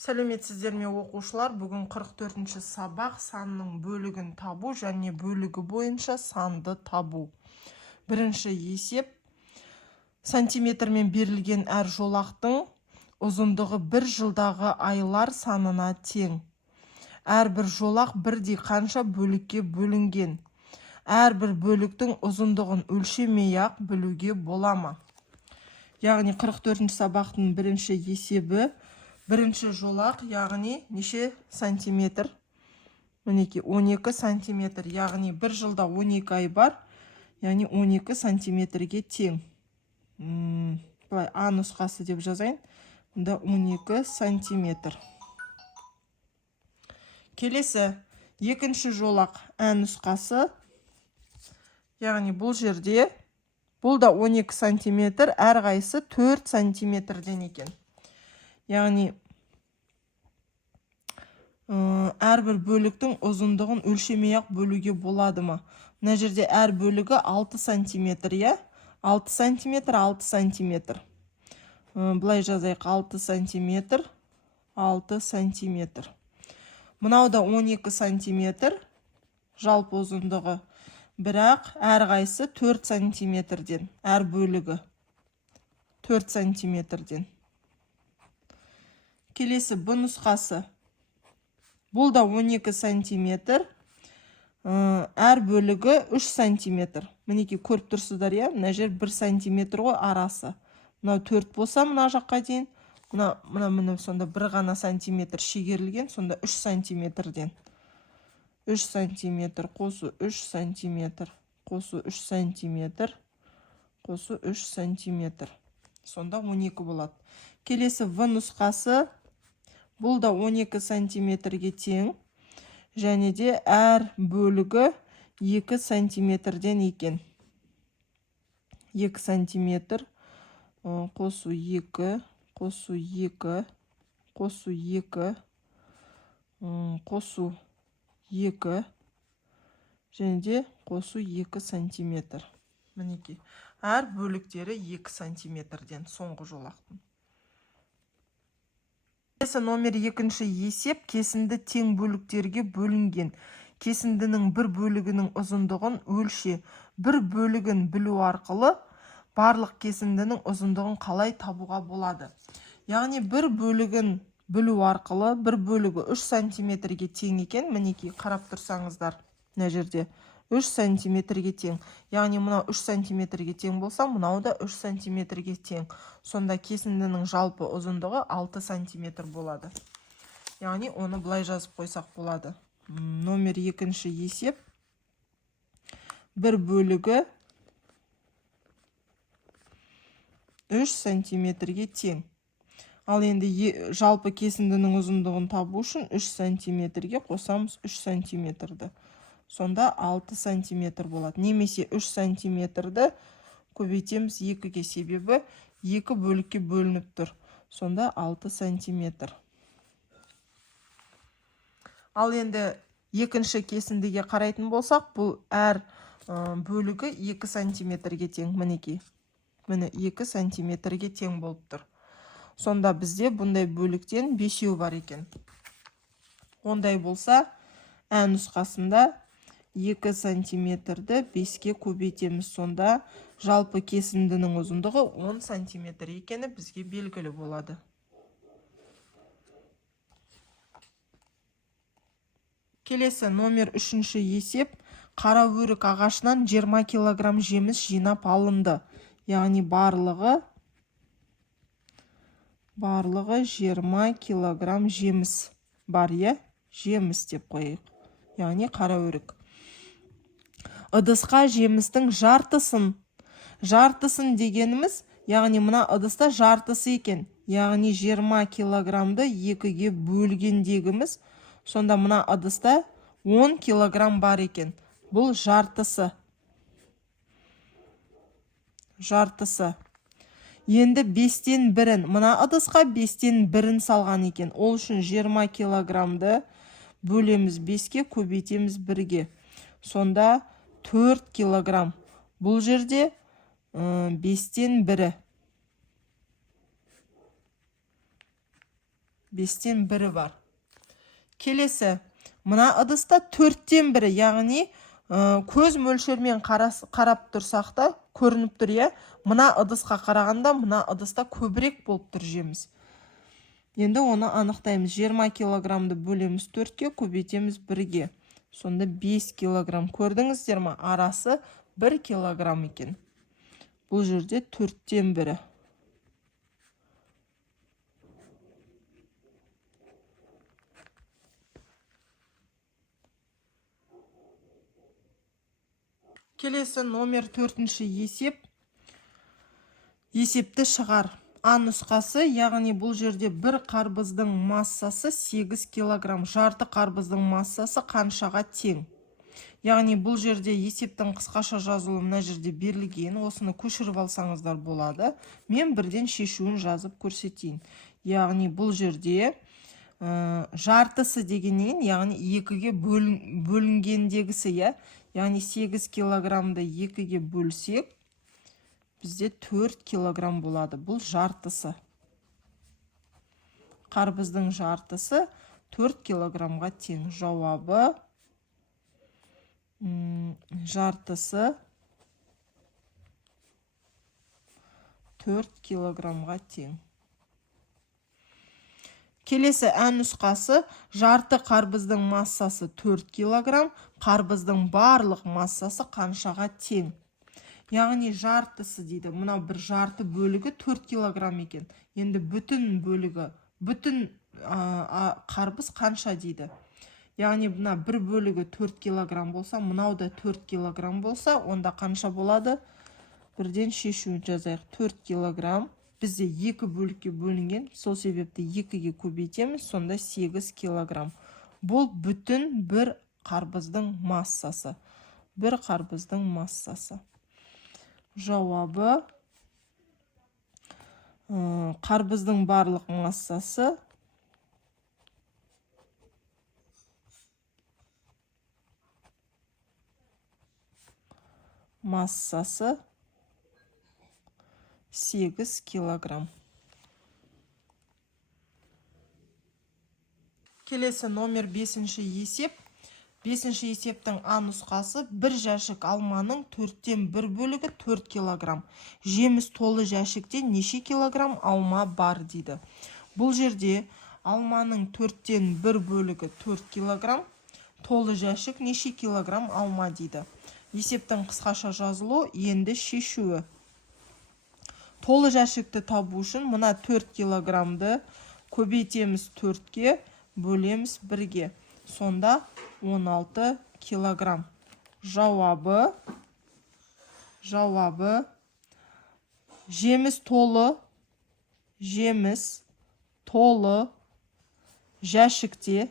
Сәлеметсіздер ме оқушылар? Бүгін 44-ші сабақ санның бөлігін табу және бөлігі бойынша санды табу. Бірінші есеп. Сантиметрмен берілген әр жолақтың ұзындығы бір жылдағы айлар санына тең. Әрбір жолақ бірдей қанша бөлікке бөлінген. Әрбір бөліктің ұзындығын өлшемей-ақ білуге бола ма? Яғни 44-ші сабақтың бірінші есебі. Бірінші жолақ, яғни неше сантиметр? Мінеки 12 сантиметр. Яғни бір жылда 12 ай бар. Яғни 12 сантиметрге тең. А нұсқасы деп жазайын. Мұнда 12 сантиметр. Келесі, екінші жолақ А нұсқасы. Яғни бұл жерде, бұл да 12 сантиметр, әрқайсысы 4 сантиметрден екен. Яғни әрбір бөліктің ұзындығын өлшемей-ақ бөлуге болады ма? Мына жерде әр бөлігі 6 сантиметр, я? 6 сантиметр, 6 сантиметр. Бұлай жазайық, 6 сантиметр, 6 сантиметр. Мынау да 12 сантиметр, жалпы ұзындығы. Бірақ әрқайсысы 4 сантиметрден, әр бөлігі 4 сантиметрден. Келесі Б нұсқасы. Бұл да 12 сантиметр, әр бөлігі 3 сантиметр. Мінеки көріп тұрсыздар, я? Мына жер 1 сантиметр ғой арасы. Мынау 4 болса, мына жаққа дейін. Мына сонда бір ғана сантиметр шегерілген, сонда 3 сантиметрден. 3 сантиметр, қосу 3 сантиметр, қосу 3 сантиметр, қосу 3 сантиметр. Сонда 12 болады. Келесі В нұсқасы. Бұл да 12 сантиметрге тең. Және де әр бөлігі 2 сантиметрден екен. 2 сантиметр, қосу 2, қосу 2, қосу 2, қосу 2, және де қосу 2 сантиметр. Мінеки, әр бөліктері 2 сантиметрден соңғы жолақтың. Номер 2-ші есеп. Кесінді тең бөліктерге бөлінген. Кесіндінің бір бөлігінің ұзындығын өлше. Бір бөлігін білу арқылы барлық кесіндінің ұзындығын қалай табуға болады? Яғни бір бөлігін білу арқылы бір бөлігі 3 сантиметрге тең екен. Мінеки, қарап тұрсаңыздар, мына жерде 3 сантиметрге тең. Яғни мынау 3 сантиметрге тең болса, мынау да 3 сантиметрге тең. Сонда кесіндінің жалпы ұзындығы 6 сантиметр болады. Яғни оны бұлай жазып қойсақ болады. Номер 2-ші есеп. Бір бөлігі 3 сантиметрге тең. Ал енді жалпы кесіндінің ұзындығын табу үшін 3 сантиметрге қосамыз 3 сантиметрді. Сонда 6 сантиметр болады. Немесе 3 сантиметрді көбейтеміз 2-ге, себебі 2 бөлікке бөлініп тұр. Сонда 6 сантиметр. Ал енді екінші кесіндіге қарайтын болсақ, бұл әр бөлігі 2 сантиметрге тең. Мінеки, міне 2 сантиметрге тең болып тұр. Сонда бізде бұндай бөліктен 5 бар екен. Ондай болса, Ә нұсқасында 2 сантиметрді 5-ке көбейтеміз. Сонда жалпы кесіндінің ұзындығы 10 сантиметр екені бізге белгілі болады. Келесі номер 3-ші есеп. Қара өрік ағашынан 20 килограмм жеміс жинап алынды. Яғни барлығы 20 килограмм жеміс бар, е? Жеміс деп қойық. Яғни қара өрік. Ыдысқа жемістің жартысын дегеніміз, яғни мына ыдыста жартысы екен. Яғни 20 килограммды 2-ге бөлгендегіміз, сонда мына ыдыста 10 килограмм бар екен. Бұл жартысы. Енді 5-тен бірін, мына ыдысқа 5-тен бірін салған екен. Ол үшін 20 килограммды бөлеміз 5-ке, көбейтеміз 1-ге. Сонда 4 килограмм. Бұл жерде 5-тен бірі. 5-тен 1 бар. Келесі, мына ыдыста 4-тен 1, яғни көз мөлшермен қарап тұрсақ та көрініп тұр, иә. Мына ыдысқа қарағанда мына ыдыста көбірек болып тұр жеміс. Енді оны анықтаймыз. 20 килограммды бөлеміз 4-ке, көбейтеміз 1-ге. Сонда 5 килограмм. Көрдіңіздер ме? Арасы 1 килограмм екен. Бұл жерде 4-тен 1. Келесі номер 4-ші есеп. Есепті шығар. А нұсқасы, яғни бұл жерде бір қарбыздың массасы 8 килограмм. Жарты қарбыздың массасы қаншаға тең? Яғни бұл жерде есептің қысқаша жазылуы мына жерде берілген. Осыны көшіріп алсаңыздар болады. Мен бірден шешуін жазып көрсетейін. Яғни бұл жерде жартысы дегеннен, яғни 2-ге бөлінгендегісі, я. Яғни 8 килограммды 2-ге бөлсек, бізде 4 килограмм болады. Бұл жартысы. Қарбыздың жартысы 4 килограммға тең. Жауабы жартысы 4 килограммға тең. Келесі ән нұсқасы, жарты қарбыздың массасы 4 килограмм, қарбыздың барлық массасы қаншаға тең? Яғни жартысы дейді. Мына бір жарты бөлігі 4 килограмм екен. Енді бүтін бөлігі, бүтін қарбыз қанша дейді. Яғни мына бір бөлігі 4 килограмм болса, мынау да 4 килограмм болса, онда қанша болады? Бірден шешуін жазайық. 4 килограмм. Бізде 2 бөлікке бөлінген, сол себепті 2-ге көбейтеміз, сонда 8 килограмм. Бұл бүтін бір қарбыздың массасы. Бір қарбыздың массасы. Жауабы қарбыздың барлық массасы массасы 8 килограмм. Келесі номер 5-ші есеп. 5-ші есептің А нұсқасы, бір жәшік алманың 4-тен 1 бөлігі 4 килограмм. Жеміс толы жәшікте неше килограмм алма бар дейді. Бұл жерде алманың 4-тен 1 бөлігі 4 килограмм, толы жәшік неше килограмм алма дейді. Есептің қысқаша жазылуы, енді шешуі. Толы жәшікті табу үшін мына 4 килограммды көбейтеміз 4-ке, бөлеміз 1-ге. Сонда 16 килограмм. Жауабы жеміс толы жәшікте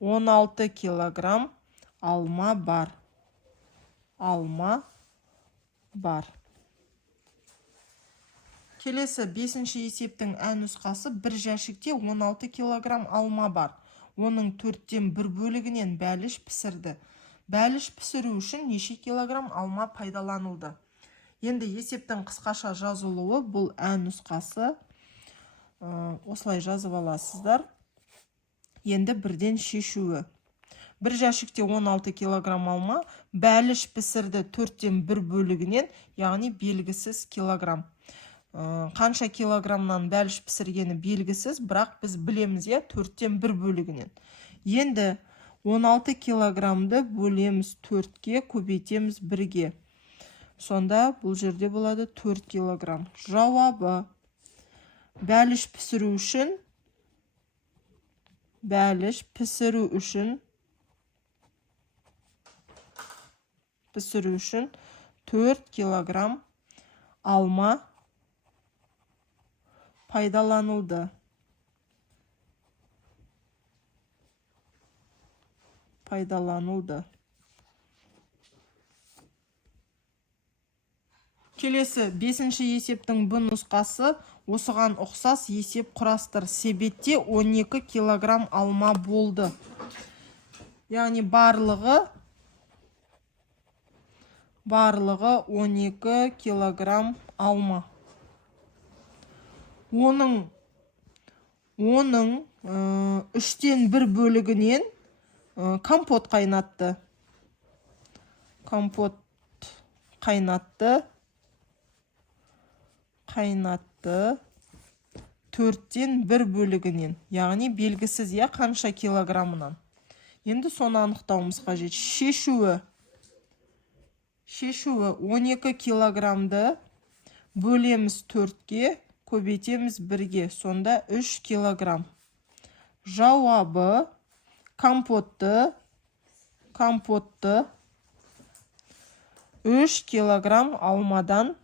16 килограмм алма бар. Келесі 5-ші есептің Ә нұсқасы, бір жәшікте 16 килограмм алма бар. Оның 4-тен 1 бөлігінен бәліш пісірді. Бәліш пісіру үшін неше килограмм алма пайдаланылды? Енді есептің қысқаша жазылуы, бұл Ә нұсқасы. Осылай жазып аласыздар. Енді бірден шешуі. Бір жәшікте 16 килограмм алма, бәліш пісірді 4-тен 1 бөлігінен, яғни белгісіз килограмм. Қанша килограммнан бәліш пісіргені белгісіз, бірақ біз білеміз, 4-тен 1 бөлігінен. Енді 16 килограммды бөлеміз 4-ке, көбейтеміз 1-ге. Сонда бұл жерде болады 4 килограмм. Жауабы бәліш пісіру үшін 4 килограмм алма пайдаланылды. Келесі 5-ші есептің Б нұсқасы, осыған ұқсас есеп құрастыр. Себетте 12 килограмм алма болды. Яғни барлығы 12 килограмм алма. оның 3-тен 1 бөлігінен компот қайнатты. Компот қайнатты. 4-тен 1 бөлігінен. Яғни белгісіз, қанша килограмынан. Енді соны анықтауымыз қажет. Шешуі 12 килограмды бөлеміз 4-ге, көбейтеміз 1-ге. Сонда 3 килограмм. Жауабы компотты 3 килограмм алмадан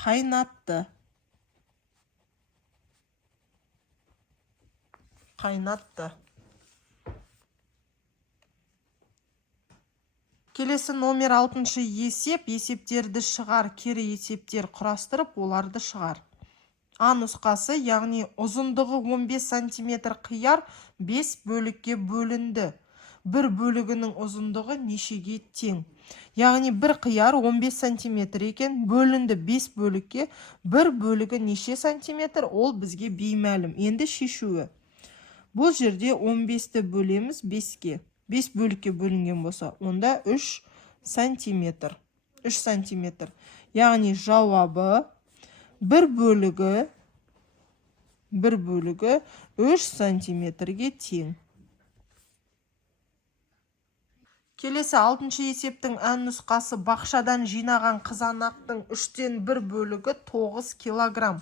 қайнатты. Келесі номер 6-шы есеп. Есептерді шығар, кері есептер құрастырып, оларды шығар. А нұсқасы, яғни ұзындығы 15 сантиметр қияр 5 бөлікке бөлінді. Бір бөлігінің ұзындығы нешеге тең? Яғни бір қияр 15 сантиметр екен, бөлінді 5 бөлікке, бір бөлігі неше сантиметр, ол бізге беймәлім. Енді шешуі. Бұл жерде 15-ті бөлеміз 5-ке. 5 бөлікке бөлінген болса, онда 3 сантиметр. Яғни жауабы бір бөлігі 3 сантиметрге тең. Келесі 6-шы есептің ән нұсқасы. Бақшадан жинаған қызанақтың 3-тен 1 бөлігі 9 килограмм.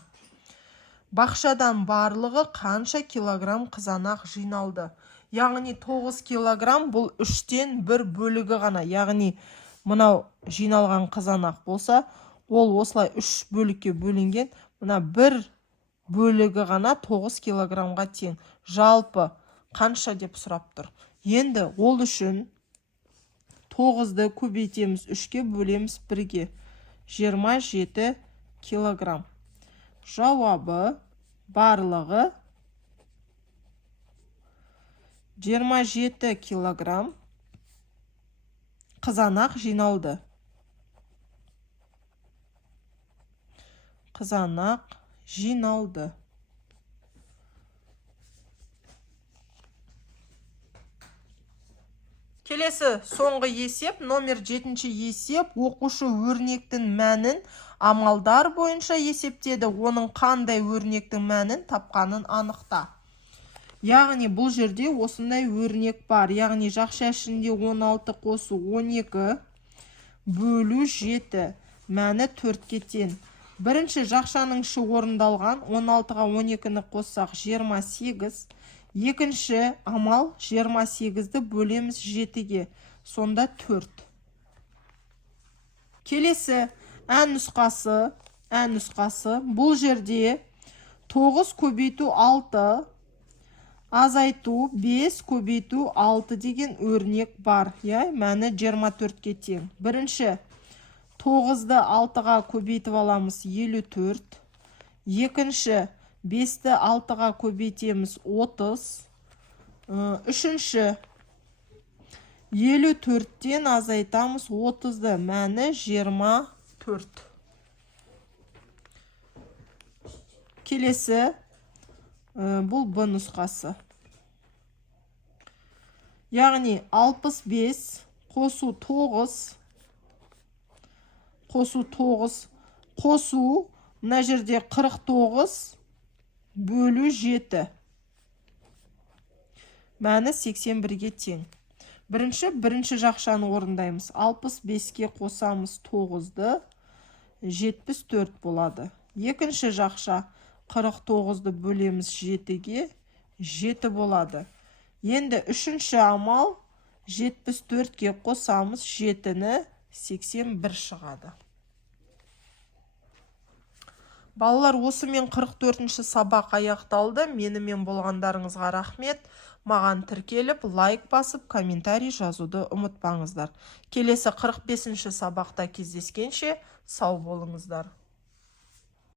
Бақшадан барлығы қанша килограмм қызанақ жиналды? Яғни 9 килограмм бұл 3-тен 1 бөлігі ғана. Яғни мынау жиналған қызанақ болса, ол осылай 3 бөлікке бөлінген. Мына 1 бөлігі ғана 9 килограммға тең. Жалпы қанша деп сұрап тұр. Енді ол үшін 9-ды көбейтеміз 3-ке, бөлеміз 1-ге. 27 килограмм. Жауабы барлығы 27 килограмм қызанақ жиналды. Келесі соңғы есеп, номер 7-ші есеп. Оқушы өрнектің мәнін амалдар бойынша есептеді. Оның қандай өрнектің мәнін тапқанын анықта. Яғни бұл жерде осындай өрнек бар. Яғни жақша ішінде 16 қосу 12 бөлу 7. Мәні 4-ке тең. Бірінші жақшаның іші орындалған. 16-ға 12-ні қоссақ 28. Екінші амал 28-ді бөлеміз 7-ге. Сонда 4. Келесі ән нұсқасы. Бұл жерде 9 көбейту 6, азайту 5 көбейту 6 деген өрнек бар. Мәні 24-ке тең. Бірінші 9-ды 6-ға көбейтіп аламыз 54. Екінші 5-ті 6-ға көбейтеміз 30. Үшінші 54-тен азайтамыз 30-ды. Мәні 24. Келесі бұл Б нұсқасы. Яғни 65 қосу 9 қосу мына жерде 49 бөлу 7. Мәні 81-ге тең. Бірінші жақшаны орындаймыз. 65-ке қосамыз 9-ды, 74 болады. Екінші жақша 49-ды бөлеміз 7-ге, 7 болады. Енді үшінші амал 74-ке қосамыз 7-ні, 81 шығады. Балалар, осымен 44-ші сабақ аяқталды. Менімен болғандарыңызға рахмет. Маған тіркеліп, лайк басып, комментарий жазуды ұмытпаңыздар. Келесі 45-ші сабақта кездескенше сау болыңыздар.